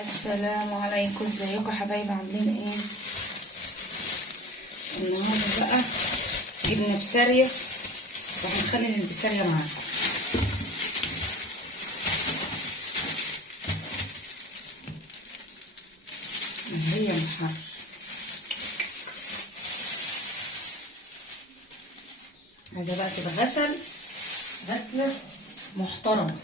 السلام عليكم، ازيكم يا حبايبي؟ عاملين ايه؟ النهارده بقى جبنه بساريه وهنخلي البساريه معاكم. هي محمر. عايزه بقى تتغسل غسله محترمه.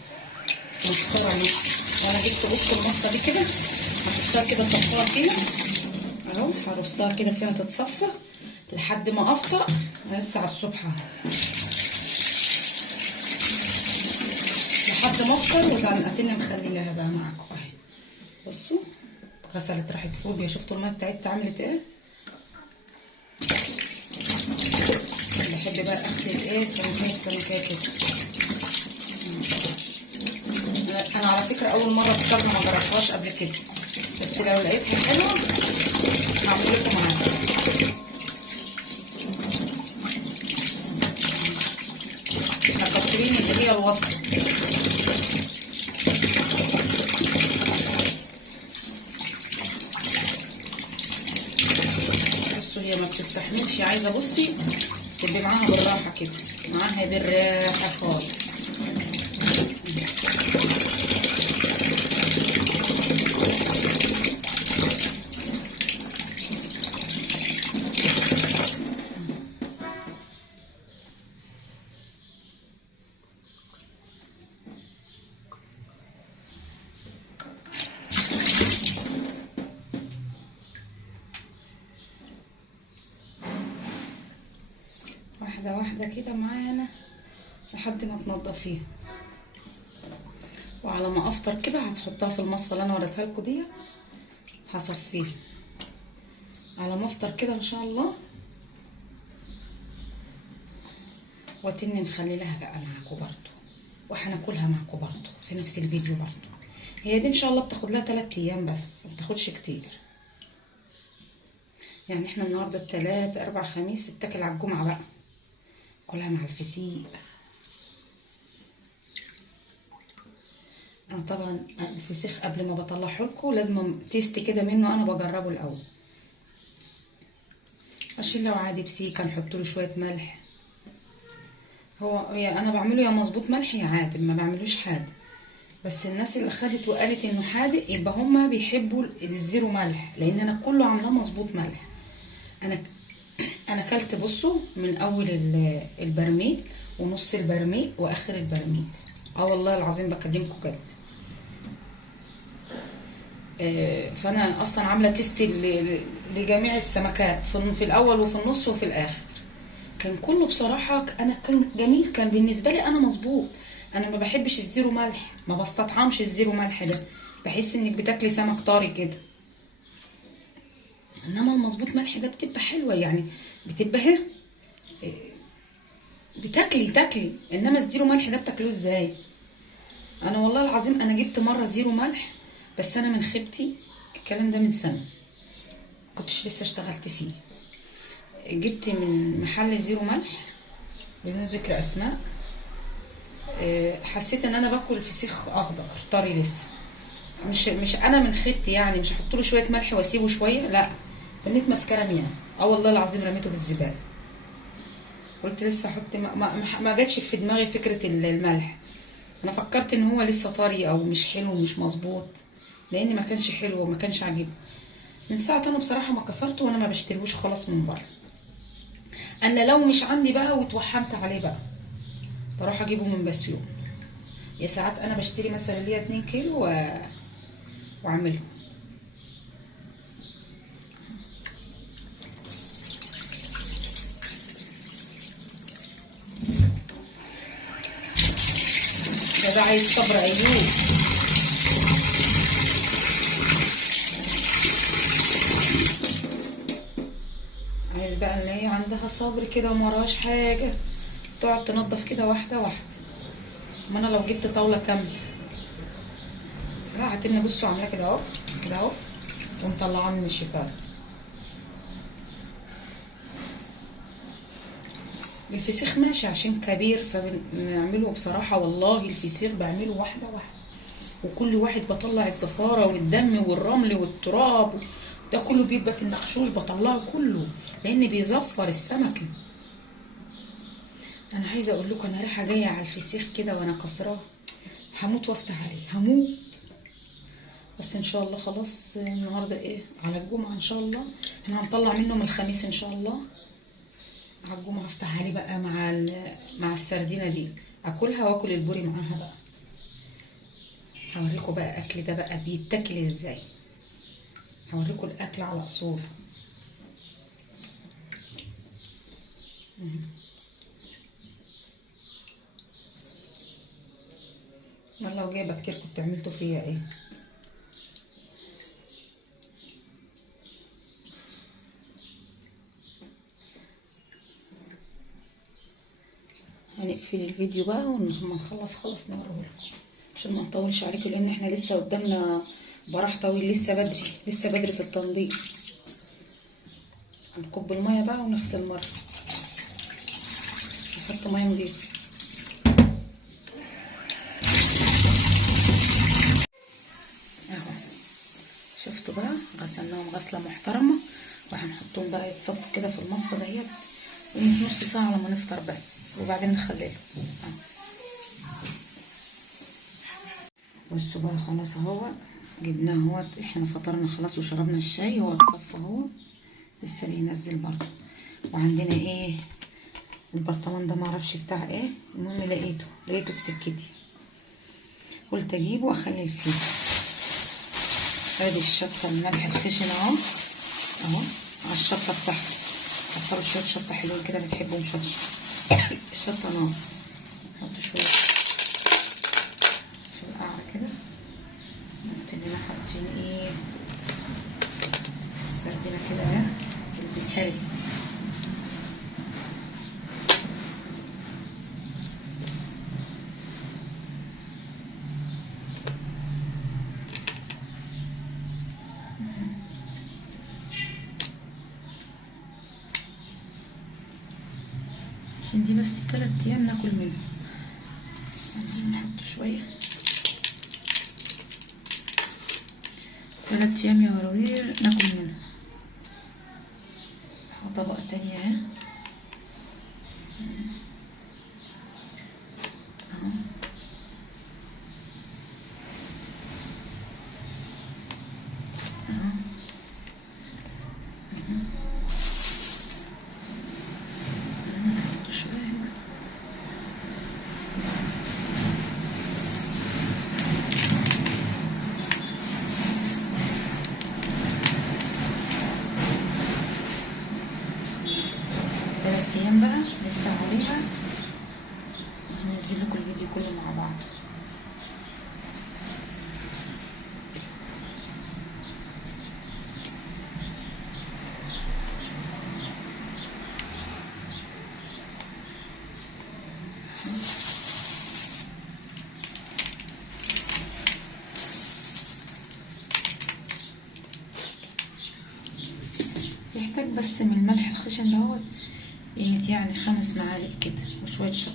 وانا جبت المصه دي كده، هحطها كده صفاها فيها اهو، هرصها كده فيها تتصفى لحد ما افطر. لسه على الصبح اهو لحد ما افطر، وبعدين مخليها بقى معاكم اهي. بصوا غسلت راحت فوق. شفتوا الميه بتاعتها عملت ايه؟ بحب بقى اغسل ايه سمكات كده. انا على فكره اول مره بصراحه ما جربتهاش قبل كده، بس لو لقيتها حلوه هعمل لكم معاها. احنا كاسرين اللي هي الوسط. بصوا هي ما بتستحملش، عايزه بصي تبقي معاها بالراحه كده، معاها بالراحه خالص. واحده واحده كده معانا لحد ما تنضفيها، وعلى ما افطر كده هتحطها في المصفى اللي انا وريتها لكم دي، هصفيها على ما افطر كده ان شاء الله، واتني نخلي لها بقى معاكم برضو، وهناكلها معاكم برضو في نفس الفيديو برضو. هي دي ان شاء الله بتاخد لها 3 ايام بس، ما بتاخدش كتير. يعني احنا النهارده التلات 4 5 اتاكل على الجمعه بقى، كلها مع الفسيخ. انا طبعا الفسيخ قبل ما بطلعه لكم لازم تيست كده منه، انا بجربه الاول. عشان لو عادي بسيكه نحط له شويه ملح. هو انا بعمله يا مظبوط ملح يا عادي، ما بعملوش حادق. بس الناس اللي خدت وقالت انه حادق يبقى هما بيحبوا الزيرو ملح، لان انا كله عاملاه مظبوط ملح. انا كلت بصوا من اول البرميل ونص البرميل واخر البرميل. والله العظيم بكلمكم جد. فانا اصلا عامله تيست لجميع السمكات في الاول وفي النص وفي الاخر. كان كله بصراحه كان جميل، كان بالنسبه لي انا مظبوط. انا ما بحبش الزيرو ملح، ما بستطعمش الزيرو ملح ده، بحس انك بتاكلي سمك طاري كده. انما المظبوط ملح ده بتبقى حلوه، يعني بتبقى هي بتاكلي. انما الزيرو ملح ده بتاكلوه ازاي؟ انا والله العظيم انا جبت مره زيرو ملح، بس انا من خيبتي الكلام ده من سنه كنتش لسه اشتغلت فيه. جبت من محل زيرو ملح بدون ذكر اسماء. حسيت ان انا باكل فسيخ اخضر طري لسه. مش انا من خيبتي، يعني مش هحط له شويه ملح واسيبه شويه، لا، بنيت ماسكاره مياه. والله العظيم رميته في الزباله. قلت لسه احط ما جاتش في دماغي فكره الملح. انا فكرت ان هو لسه طري او مش حلو مش مظبوط، لان ما كانش حلو وما كانش عاجبني. من ساعه انا بصراحه ما كسرته، وانا ما بشتريهوش خلاص من بره. انا لو مش عندي بقى واتوحمت عليه بقى بروح اجيبه من بسيون. يا ساعات انا بشتري مثلا ليا 2 كيلو واعمله. ده عايز صبر ايوب. عايز بقى اللي هي عندها صبر كده ومراش حاجه، تقعد تنظف كده واحده واحده. ما انا لو جبت طاوله كامله هتلنا. بصوا عاملاه كده اهو كده اهو، ومطلعاه من الشفاف. الفسيخ ماشي عشان كبير فبنعمله بصراحه، والله الفسيخ بعمله واحده واحده. وكل واحد بطلع الزفاره والدم والرمل والتراب، ده كله بيبقى في المغشوش، بطلعه كله لان بيزفر السمكه. انا عايزه اقول لكم انا ريحه جايه على الفسيخ كده وانا كسراه، هموت وافتح عليه هموت. بس ان شاء الله خلاص النهارده ايه، على الجمعه ان شاء الله، احنا هنطلع منه من الخميس ان شاء الله. على الجمعه افتح عليه بقى مع السردينه دي، اكلها واكل البوري معاها بقى. هوريكم بقى اكل ده بقى بيتاكل ازاي، هوريكم الاكل على اصول. ما لو جايبه كتير كنت عملتوا فيا ايه. هنقفل الفيديو بقى ولما نخلص خلص نوريهولكم عشان ما نطولش عليكم، لان احنا لسه قدامنا براح طويل، لسه بدري لسه بدري في التنظيف. هنكب الميه بقى ونغسل مره، نحط ميه نضيفه. اهو شفتوا بقى غسلناهم غسله محترمه، وهنحطهم بقى يتصفوا كده في المصفى دهيت نص ساعه لما نفطر بس، وبعدين نخليهم. بصوا بقى خلاص اهو جبناه اهوت، احنا فطرنا خلاص وشربنا الشاي، هو اتصفى اهو لسه بينزل برضه. وعندنا ايه البرطمان ده معرفش بتاع ايه، المهم لقيته في سكتي قلت اجيبه واخلي فيه. ادي الشطه الملح الخشن اهو على الشطه بتاعته، كتروا شويه شطه حلوين كده بتحبوا مشطشط. الشطه نار، نحط شويه في القعر كده. نحط حاطين ايه السردينه كده اهي تلبسها لي. عشان دي بس 3 ايام ناكل منها. نحط شويه 3 ايام يا وراوير ناكل منها. طبقه تانية اهي اهو. نحط شويه هنا. ايام بقى نفتح عليها وهنزل لكم الفيديو كله مع بعض. يحتاج بس من الملح الخشن دوت قيمة يعني 5 معالق كده وشوية شطة.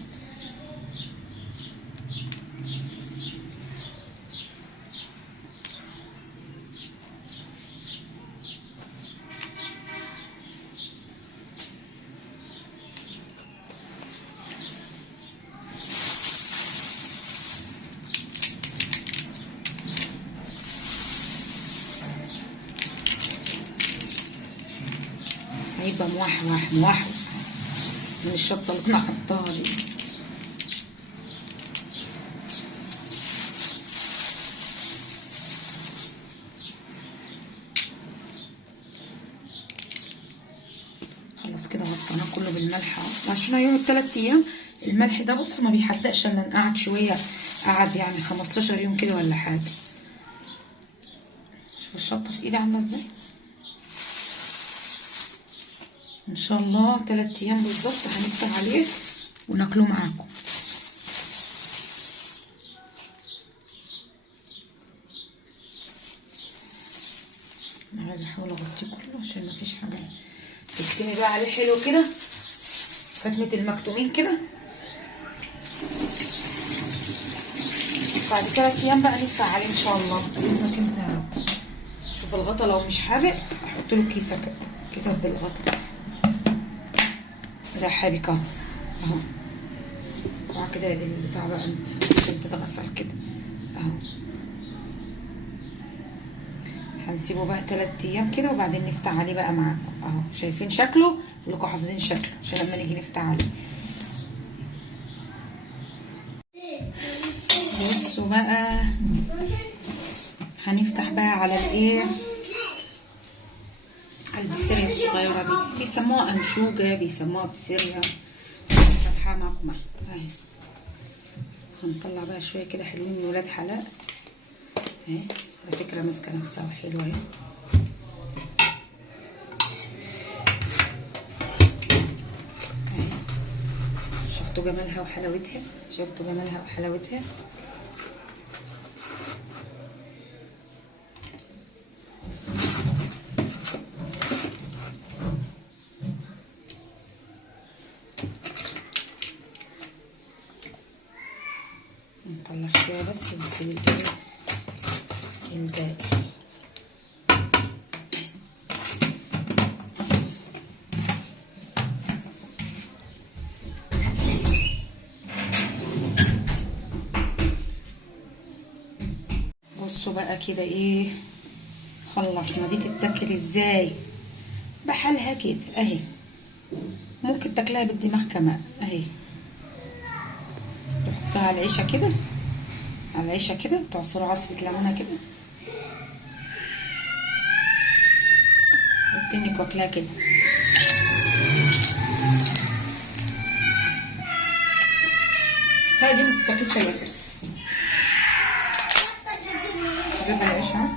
هيبقى موحوح من الشطة اللي كنا حطاها دي. خلاص كده غطيناه كله بالملح عشان هيقعد 3 ايام. الملح ده بص ما بيحدقش الا نقعد شويه، قعد يعني 15 يوم كده ولا حاجه. شوفوا الشطه في ايدي عامله ازاي. ان شاء الله 3 ايام بالظبط هنفتح عليه وناكله معاكم. انا عايزه احاول اغطيه كله عشان مفيش حاجه تكتمي بقى عليه حلو كده، كتمه المكتومين كده. بعد 3 ايام بقى نفتح عليه ان شاء الله باذنك انت يا رب. شوف الغطا لو مش حابق احط له كيسه بالغطا ده حابك اهو. طبعا كده يا دي البتاع بقى انت عشان تتغسل كده اهو. هنسيبه بقى 3 ايام كده وبعدين نفتح عليه بقى معاكم اهو. شايفين شكله؟ كلكم حافظين شكله عشان لما نيجي نفتح عليه. بصوا بقى هنفتح بقى على الايه، على البسيريا الصغيره دي، بيسموها انشوجه، بيسموها بسيريا. فاتحاها معاكم اهي. هنطلع بقى شويه كده حلوين من ولاد حلاق اهي. على فكره ماسكه نفسها وحلوه اهي. شفتوا جمالها وحلاوتها؟ شفتوا جمالها وحلاوتها؟ نطلع شويه بس ونسيب الباقي. بصوا بقى كده ايه، خلصنا. دي تتاكل ازاي؟ بحالها كده اهي. ممكن تاكلها بالدماغ كمان اهي. تحطها على العيشه كده، على العيشه كده، تعصروا عصره ليمونه كده وتنك واكلها كده. هاي دي ما بتتاكلش الا كده. جيبها العيش اهو.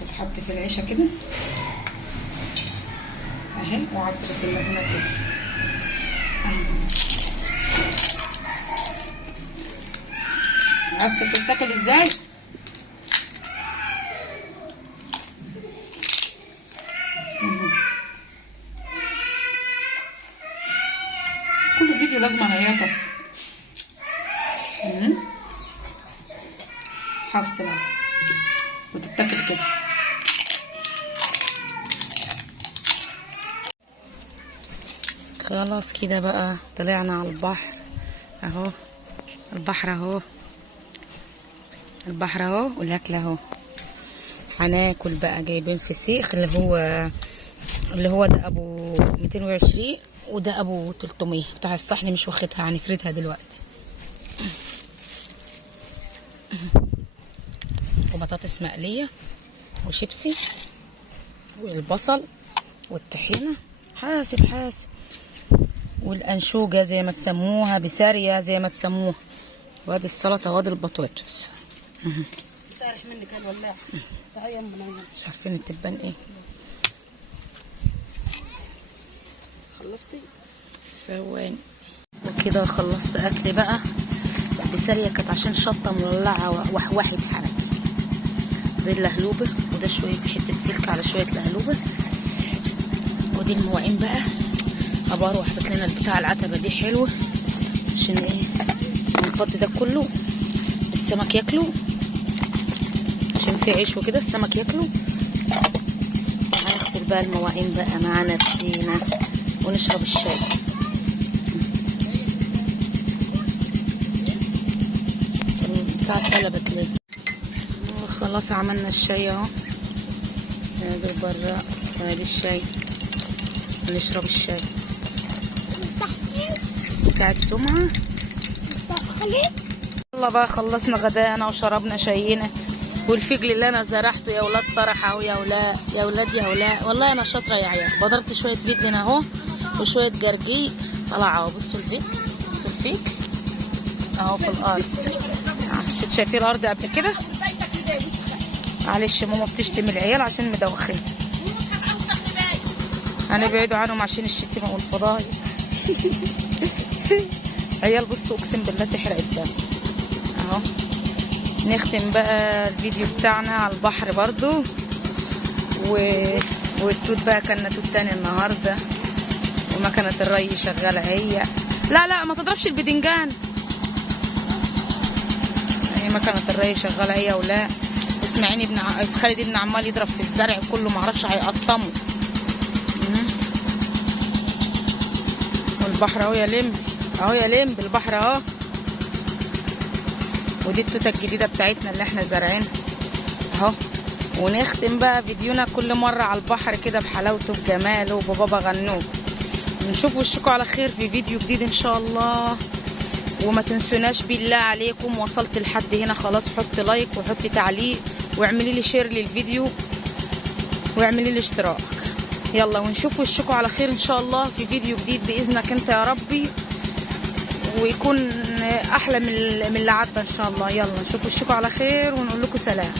تتحط في العيشه كده اهي، وعصره الليمونه كده اهي. عرفت بتتاكل ازاي؟ كل فيديو لازم اهيط اصلا. هفصل اهو وتتاكل كده. خلاص كده بقى طلعنا على البحر اهو. البحر اهو، البحر اهو، والاكل اهو. هناكل بقى. جايبين فسيخ اللي هو ده ابو 220 وده ابو 300 بتاع الصحن، مش واخدها، هنفردها دلوقتي. وبطاطس مقليه وشيبسي والبصل والطحينه، حاسب والانشوجه زي ما تسموها، بساريه زي ما تسموها، وادي السلطه وادي البطاطس. سارح منك الولاعه مش عارفين التبان ايه. خلصتي؟ ثواني. وكده خلصت اكل بقى. بساريه كانت عشان شطه مولعه وحوحت حركه. دي اللهلوبه، وده شويه حته سلك على شويه لهلوبه. ودي المواعين بقى. ابارو وحطت لنا البتاع العتبه دي حلوه عشان ايه نفضي ده كله السمك ياكله، عشان في عيش وكده السمك ياكله. وهنغسل بقى المواعين بقى مع نفسينا ونشرب الشاي. البتاع اتقلبت ليه. خلاص عملنا الشاي اهو. هادي برا وادي الشاي. هنشرب الشاي بتاعت سمعة. يلا بقى خلصنا غدانا وشربنا شاينا. والفجل اللي انا زرعته يا ولاد طرح اهو. يا ولاد يا ولاد يا ولاد، والله انا شاطره يا عيال. بضرت شويه فجل اهو وشويه جرجير طلع اهو. بصوا الفجل، بصوا الفجل اهو في الارض. كنتوا شايفين الارض قبل كده؟ معلش ماما بتشتم العيال عشان مدوخين. هنبعدوا عنهم عشان الشتيمه والفضايح. عيال بصوا اقسم بالله تحرق الدم اهو. نختم بقى الفيديو بتاعنا على البحر برضو والتوت بقى كان توت تاني النهارده، ومكنه الري شغاله هي. لا ما تضربش البدنجان. هي مكنه الري شغاله هي ولا اسماعيل خالد ابن عمال يضرب في الزرع كله، معرفش هيقطمه. والبحر اهو يا لم بالبحر اهو. ودي التوته الجديده بتاعتنا اللي احنا زارعينها اهو. ونختم بقى فيديونا كل مره على البحر كده بحلاوته بجماله وبابا غنوج. نشوف وشكم على خير في فيديو جديد ان شاء الله. وما تنسوناش بالله عليكم، وصلت لحد هنا خلاص حط لايك وحطي تعليق واعملي لي شير للفيديو واعملي لي اشتراك. يلا ونشوف وشكم على خير ان شاء الله في فيديو جديد باذنك انت يا ربي، ويكون احلى من اللي عدى ان شاء الله. يلا نشوف وشكم على خير ونقول لكم سلام.